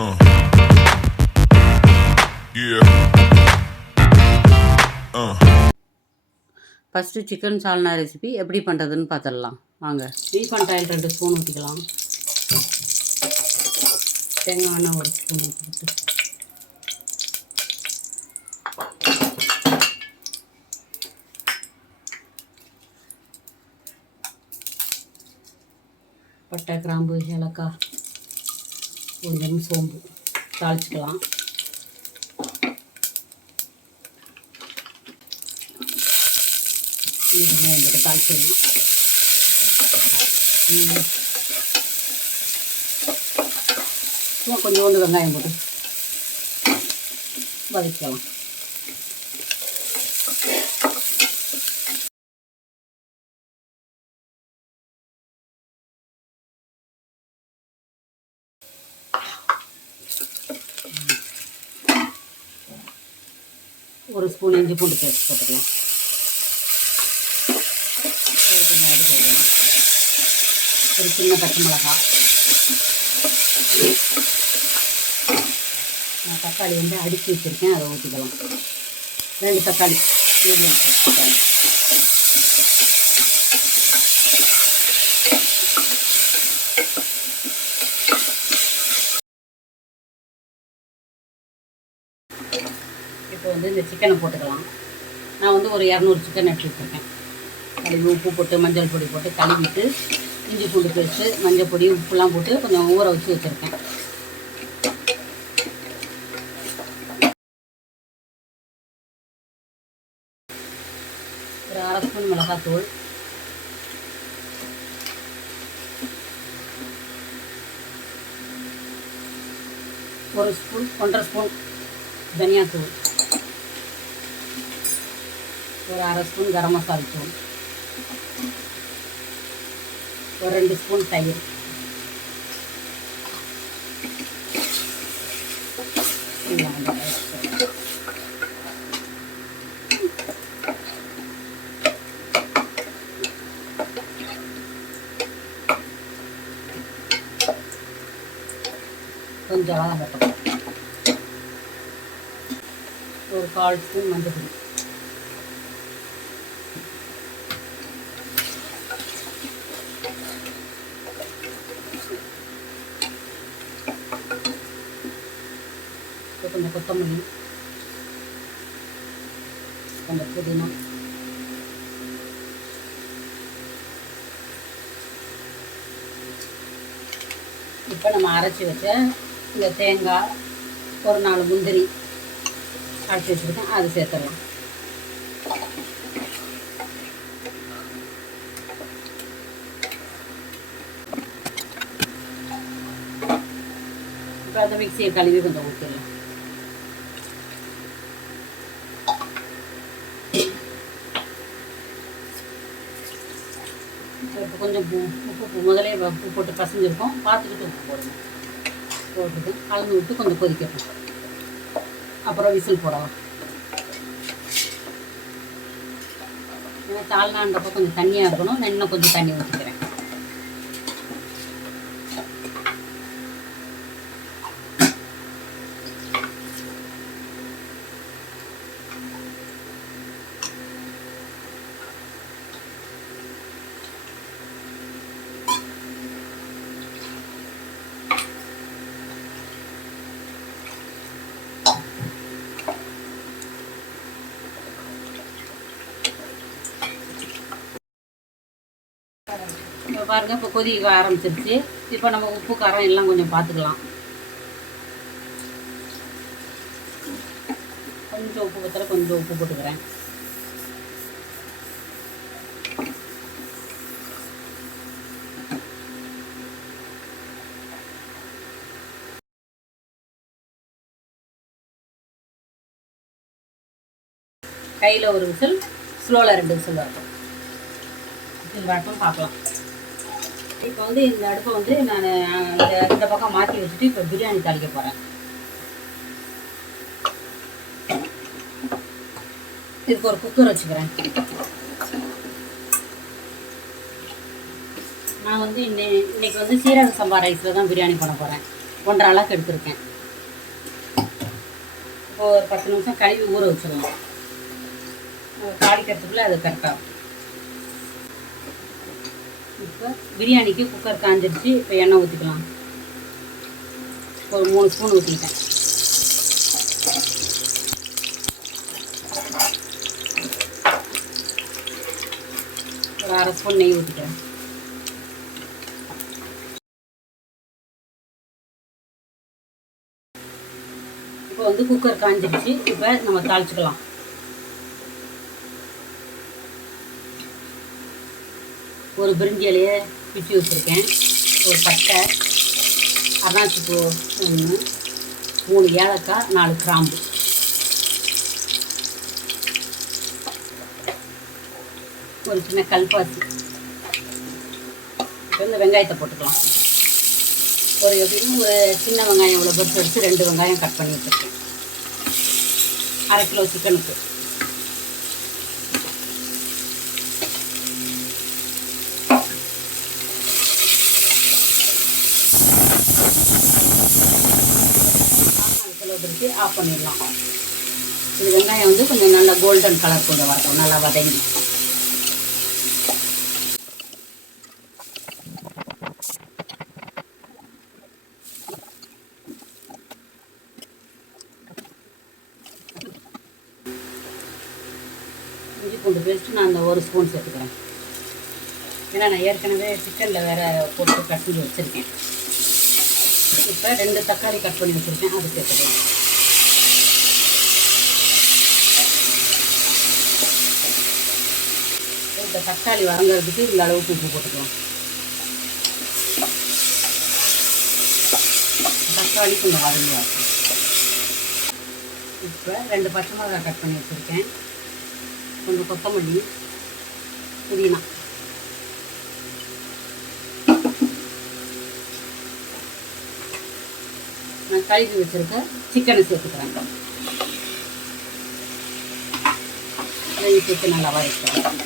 Uh, yeah. First chicken சால்னா recipe எப்படி பண்ணுறதுன்னு பார்த்துடலாம் வாங்க. ரீஃபண்ட் ஆயில் 2 ஸ்பூன் ஊற்றிக்கலாம். தேங்காய் எண்ணெய் 1 ஸ்பூன் ஊற்றிக்கிட்டு பட்டை, கிராம்பு, ஏலக்காய், கொஞ்சம் சோம்பு தாளிச்சிக்கலாம். வெங்காயம் போட்டு தாளிச்சிடலாம். சும்மா கொஞ்சோண்டு வெங்காயம் போட்டு வதக்கலாம். ஒரு ஸ்பூன் இஞ்சி பூண்டு பேஸ்ட் போட்டுக்கலாம். கொஞ்சம் எடுத்துக்கலாம். ஒரு சின்ன பச்சை மிளகாய், நான் தக்காளி வந்து அடித்து வச்சுருக்கேன், அதை ஊற்றிக்கலாம். 2 தக்காளி மீடியம் தக்காளி. இப்போ வந்து இந்த சிக்கனை போட்டுக்கலாம். நான் வந்து ஒரு 200 சிக்கன் எடுத்து வச்சுருக்கேன். கழுவி உப்பு போட்டு மஞ்சள் பொடி போட்டு கழுவிட்டு இஞ்சி பூண்டு பேஸ்ட்டு மஞ்சள் பொடி உப்புலாம் போட்டு கொஞ்சம் ஊற வச்சு வச்சுருக்கேன். ஒரு 1/2 ஸ்பூன் மிளகாத்தூள், ஒரு ஸ்பூன் 1/2 ஸ்பூன் தனியாத்தூள், ஒரு 1/2 ஸ்பூன் கரம் மசாலா தூள், ஒரு 2 ஸ்பூன் தயிர், கொஞ்சம் வதங்கட்டும். ஒரு 1/4 ஸ்பூன் மஞ்சள் பொடி, கொஞ்சம் கொத்தமல்லி, கொஞ்சம் புதினா, இப்போ நம்ம அரைச்சி வச்ச இந்த தேங்காய், ஒரு 4 முந்திரி அரைச்சி வச்சுருக்கேன், அது சேர்த்துடலாம். இப்போ அந்த மிக்சியை கழுவி கொஞ்சம் ஊற்றிடலாம். இப்போ கொஞ்சம் உப்பு முதலே உப்பு போட்டு பசஞ்சிருக்கோம், பார்த்துக்கிட்டு உப்பு போடணும். போட்டுட்டு கலந்து விட்டு கொஞ்சம் கொதிக்கணும். அப்புறம் விசில் போடலாம். ஏன்னா சால்னான்றப்போ கொஞ்சம் தண்ணியாக இருக்கணும், நான் இன்னும் கொஞ்சம் தண்ணி ஊற்றிக்கிறேன். இப்போ பாருங்கள், இப்போ கொதிக்க ஆரம்பிச்சிருச்சு. இப்போ நம்ம உப்பு காரம் எல்லாம் கொஞ்சம் பார்த்துக்கலாம். கொஞ்சம் உப்பு பத்தல கொஞ்சம் உப்பு போட்டுக்கிறேன். கையில் ஒரு விசில், ஸ்லோவில் 2 விசில் வரட்டும். விசில் வரட்டும், பார்க்கலாம். இப்போ வந்து இந்த அடுப்பை வந்து நான் இந்த பக்கம் மாற்றி வச்சுட்டு இப்போ பிரியாணி தாளிக்க போகிறேன். இதுக்கு ஒரு குக்கர் வச்சுக்கிறேன். நான் வந்து இன்னைக்கு வந்து சீரக சம்பா ரைஸில் தான் பிரியாணி பண்ண போகிறேன். 1.5 அளவுக்கு எடுத்துருக்கேன். இப்போ ஒரு 10 நிமிஷம் கழுவி ஊற வச்சிடலாம். தாளிக்கிறதுக்குள்ளே அது கரெக்டாக. இப்போ பிரியாணிக்கு குக்கர் காஞ்சிருச்சு. இப்போ எண்ணெய் ஊற்றிக்கலாம். ஒரு 3 ஸ்பூன் ஊற்றிக்கிட்டேன். ஒரு 1/2 ஸ்பூன் நெய் ஊற்றிக்கிறேன். இப்போ வந்து குக்கர் காஞ்சிருச்சு. இப்போ நம்ம தாளிச்சுக்கலாம். ஒரு பிரிஞ்சி இலையை பிச்சு வச்சுருக்கேன். ஒரு பட்டை, அன்னாச்சிப்பூ 1, 3 ஏலக்காய், 4 கிராம்பு, ஒரு சின்ன கல்பாசி. இப்போ இந்த வெங்காயத்தை போட்டுக்கலாம். ஒரு எப்படின்னு ஒரு சின்ன வெங்காயம் இவ்வளோ பெருசு எடுத்து 2 வெங்காயம் கட் பண்ணி வச்சுருக்கேன். 1/2 கிலோ சிக்கனுக்கு. கிலோ ஆஃப் பண்ணிடலாம். இது வெங்காயம் வந்து கொஞ்சம் நல்லா கோல்டன் கலர் கொஞ்சம் வரட்டும், நல்லா வதங்கி. இஞ்சி பூண்டு பேஸ்ட்டு நான் அந்த 1 ஸ்பூன் சேர்த்துக்கிறேன். ஏன்னா நான் ஏற்கனவே சிக்கனில் வேறு போட்டு கட் பண்ணி வச்சுருக்கேன். இப்போ 2 தக்காளி கட் பண்ணி வச்சுருக்கேன், அது சேர்த்துக்கலாம். இந்த தக்காளி வதங்கிறதுக்கு இந்த அளவுக்கு உப்பு போட்டுக்கலாம். தக்காளி கொஞ்சம் வதங்கி வரணும். இப்போ 2 பச்சை மிளகாய் கட் பண்ணி வச்சுருக்கேன். கொஞ்சம் கொத்தமல்லி, புதினா. நான் கழுவி வச்சுருக்க சிக்கனை சேர்த்துக்கிறேன். அதையும் சேர்த்து நல்லா வதக்கிறேன்.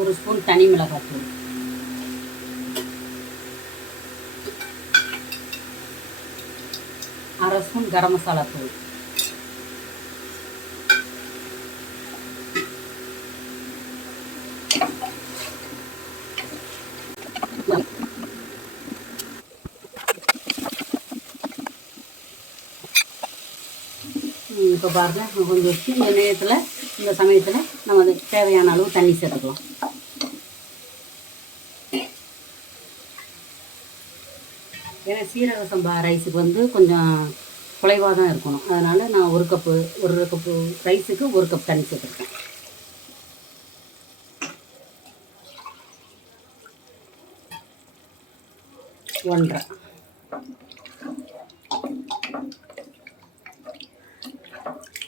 ஒரு ஸ்பூன் தனி மிளகாய்த்தூள், 1/2 ஸ்பூன் கரம் மசாலா தூள், இப்போ பாருங்கள் கொஞ்சம் வச்சு இந்த சமயத்தில் நம்ம அது தேவையான அளவு தண்ணி சேர்த்துக்கலாம். ஏன்னா சீரக சம்பா ரைஸுக்கு வந்து கொஞ்சம் குறைவாக தான் இருக்கணும். அதனால் நான் 1 கப்பு ரைஸுக்கு 1 கப் தண்ணி சேர்த்துருக்கேன். ஒன்றரை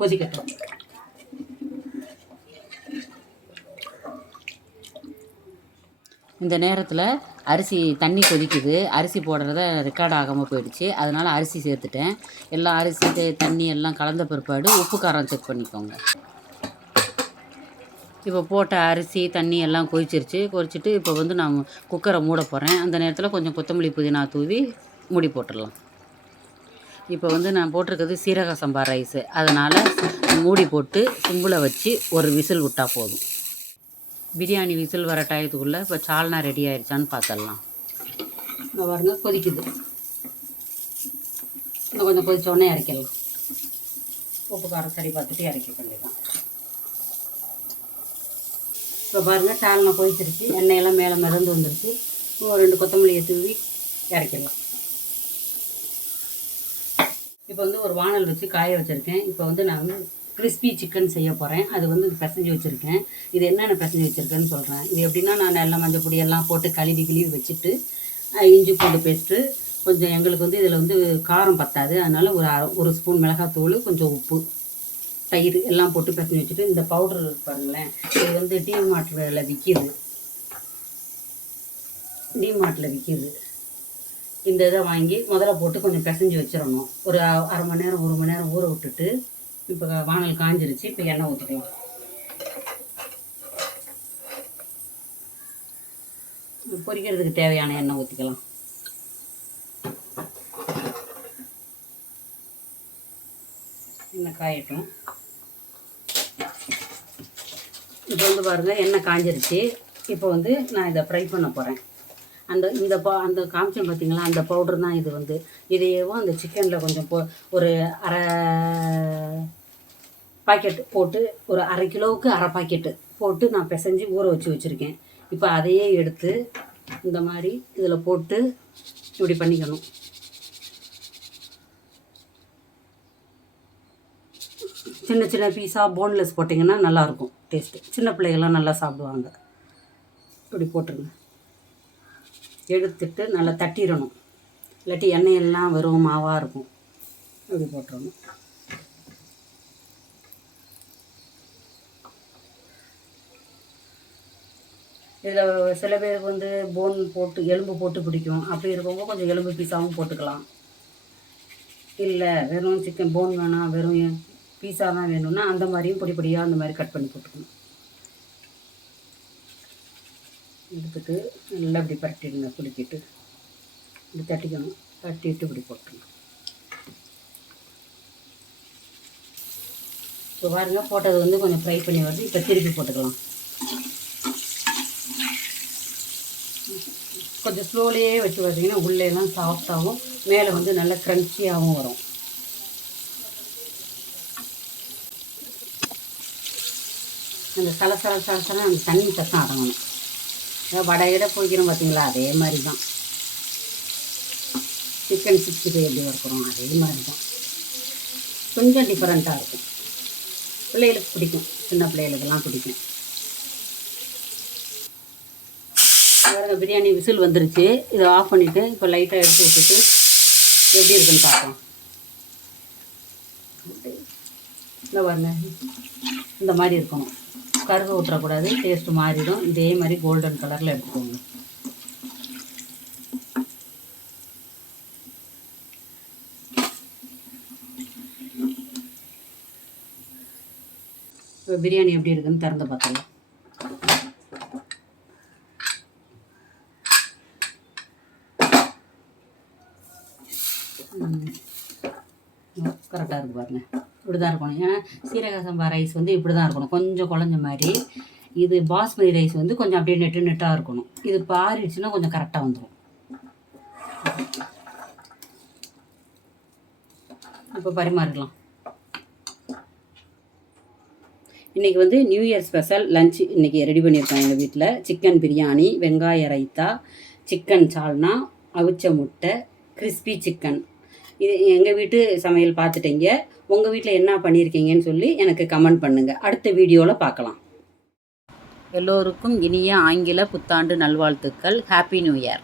கொதிக்கட்டும். இந்த நேரத்தில் அரிசி தண்ணி கொதிக்குது. அரிசி போடுறத ரெக்கார்ட் ஆகாமல் போயிடுச்சு. அதனால் அரிசி சேர்த்துட்டேன். எல்லாம் அரிசி தண்ணி எல்லாம் கலந்த பிற்பாடு உப்பு காரம் செக் பண்ணிக்கோங்க. இப்போ போட்ட அரிசி தண்ணி எல்லாம் கொதிச்சிட்டு இப்போ வந்து நான் குக்கரை மூட போகிறேன். அந்த நேரத்தில் கொஞ்சம் கொத்தமல்லி புதினா தூவி மூடி போட்டுடலாம். இப்போ வந்து நான் போட்டிருக்கிறது சீரக சம்பா ரைஸு. அதனால் மூடி போட்டு சிம்பில் வச்சு ஒரு விசில் விட்டால் போதும். பிரியாணி விசில் வர டயத்துக்குள்ளே இப்போ சால்னா ரெடி ஆயிடுச்சான்னு பார்த்துடலாம். இந்த பாருங்க கொதிக்குது. இன்னும் கொஞ்சம் கொதிச்சோடனே இறக்கிடலாம். உப்பு காரம் சரி பார்த்துட்டு இறக்கி பண்ணிடலாம். இப்போ பாருங்கள் சால்னா கொதிச்சிருச்சு. எண்ணெயெல்லாம் மேலே மிதந்து வந்துருச்சு. ஒரு 2 கொத்தமல்லியை தூவி இறக்கிடலாம். இப்போ வந்து ஒரு வானல் வச்சு காய வச்சுருக்கேன். இப்போ வந்து நான் வந்து கிறிஸ்பி சிக்கன் செய்ய போகிறேன். அது வந்து பிசைஞ்சு வச்சுருக்கேன். இது என்னென்ன பிசைஞ்சு வச்சுருக்கேன்னு சொல்கிறேன். இது எப்படின்னா நான் எல்லாம் மஞ்சள் பொடியெல்லாம் போட்டு கழுவி வச்சுட்டு இஞ்சி பூண்டு பேஸ்ட்டு கொஞ்சம் எங்களுக்கு வந்து இதில் வந்து காரம் பத்தாது. அதனால் ஒரு ஸ்பூன் மிளகாத்தூள், கொஞ்சம் உப்பு, தயிர் எல்லாம் போட்டு பிசைஞ்சு வச்சுட்டு இந்த பவுடர் பாருங்களேன். இது வந்து டிமார்ட்டில் விற்கிது. இந்த இதை வாங்கி முதல்ல போட்டு கொஞ்சம் பிசைஞ்சு வச்சிடணும். ஒரு அரை மணி நேரம் 1 மணி நேரம் ஊற விட்டுட்டு இப்போ வானல் காஞ்சிருச்சு. இப்போ எண்ணெய் ஊற்றிக்கலாம். பொரிக்கிறதுக்கு தேவையான எண்ணெய் ஊற்றிக்கலாம். எண்ணெய் காயட்டும். இப்போ வந்து பாருங்கள், எண்ணெய் காஞ்சிருச்சு. இப்போ வந்து நான் இதை ஃப்ரை பண்ண போகிறேன். அந்த காமிச்சம் பார்த்தீங்களா, அந்த பவுடர் தான் இது வந்து. இதையேவும் அந்த சிக்கனில் கொஞ்சம் ஒரு அரை பாக்கெட் போட்டு, ஒரு அரை கிலோவுக்கு அரை பாக்கெட்டு போட்டு நான் பிசைஞ்சு ஊற வச்சுருக்கேன். இப்போ அதையே எடுத்து இந்த மாதிரி இதில் போட்டு இப்படி பண்ணிக்கணும். சின்ன சின்ன பீஸாக போன்லெஸ் போட்டிங்கன்னா நல்லாயிருக்கும் டேஸ்ட்டு. சின்ன பிள்ளைகள்லாம் நல்லா சாப்பிடுவாங்க. இப்படி போட்டுருங்க. எடுத்துட்டு நல்லா தட்டிடணும், இல்லாட்டி எண்ணெயெல்லாம் வெறும் மாவாக இருக்கும். இப்படி போட்டுடணும். இதில் சில பேருக்கு வந்து போன் போட்டு எலும்பு போட்டு பிடிக்கும். அப்படி இருக்கவங்க கொஞ்சம் எலும்பு பீஸாவும் போட்டுக்கலாம். இல்லை வெறும் சிக்கன் போன் வேணாம், வெறும் பீஸா தான் வேணும்னா அந்த மாதிரியும் பொடி பொடியாக அந்த மாதிரி கட் பண்ணி போட்டுக்கணும். எடுத்துட்டு நல்லா இப்படி பரட்டிடுங்க. குடிக்கிட்டு இப்படி தட்டிக்கணும். தட்டிட்டு இப்படி போட்டுருங்க. இப்போ பாருங்க, போட்டது வந்து கொஞ்சம் ஃப்ரை பண்ணி வருது. இப்போ திருப்பி போட்டுக்கலாம். கொஞ்சம் ஸ்லோலியே வச்சு பார்த்தீங்கன்னா உள்ளேலாம் சாஃப்டாகவும் மேலே வந்து நல்லா க்ரன்ச்சியாகவும் வரும். அந்த சலசல அந்த தண்ணி சத்தம் அடங்கணும். வடையிட பொய்க்கிறோம் பார்த்தீங்களா, அதே மாதிரி தான். சிக்கன் 65 எப்படி வறுக்கிறோம் அதே மாதிரி தான். கொஞ்சம் டிஃப்ரெண்ட்டாக இருக்கும். பிள்ளைகளுக்கு பிடிக்கும், சின்ன பிள்ளைகளுக்கெல்லாம் பிடிக்கும். பாருங்கள், பிரியாணி விசில் வந்துருச்சு. இதை ஆஃப் பண்ணிவிட்டு இப்போ லைட்டாக எடுத்து விட்டுட்டு எப்படி இருக்குன்னு பார்க்கலாம். இந்த பாருங்க, இந்த மாதிரி இருக்கணும். கருக விட்டுறக்கூடாது, டேஸ்ட்டு மாறிடும். இதே மாதிரி கோல்டன் கலரில் எடுத்துக்கோங்க. இப்போ பிரியாணி எப்படி இருக்குன்னு திறந்து பார்த்துக்கலாம். கரெக்டாக இருக்கு பாருங்கள். இப்படி தான் இருக்கணும். ஏன்னா சீரக சம்பா ரைஸ் வந்து இப்படி தான் இருக்கணும், கொஞ்சம் குழஞ்ச மாதிரி. இது பாஸ்மதி ரைஸ் வந்து கொஞ்சம் அப்படியே நெட்டு நெட்டாக இருக்கணும். இது பாரிடுச்சுன்னா கொஞ்சம் கரெக்டாக வந்துடும். இப்போ பரிமாறிக்கலாம். இன்றைக்கி வந்து நியூ இயர் ஸ்பெஷல் லன்ச் இன்றைக்கி ரெடி பண்ணியிருக்கோம் எங்கள் வீட்டில். சிக்கன் பிரியாணி, வெங்காய ரைத்தா, சிக்கன் சால்னா, அவிச்ச முட்டை, கிறிஸ்பி சிக்கன். இது எங்கள் வீட்டு சமையல் பார்த்துட்டீங்க. உங்கள் வீட்டில் என்ன பண்ணியிருக்கீங்கன்னு சொல்லி எனக்கு கமெண்ட் பண்ணுங்கள். அடுத்த வீடியோவில் பார்க்கலாம். எல்லோருக்கும் இனிய ஆங்கில புத்தாண்டு நல்வாழ்த்துக்கள். Happy new year.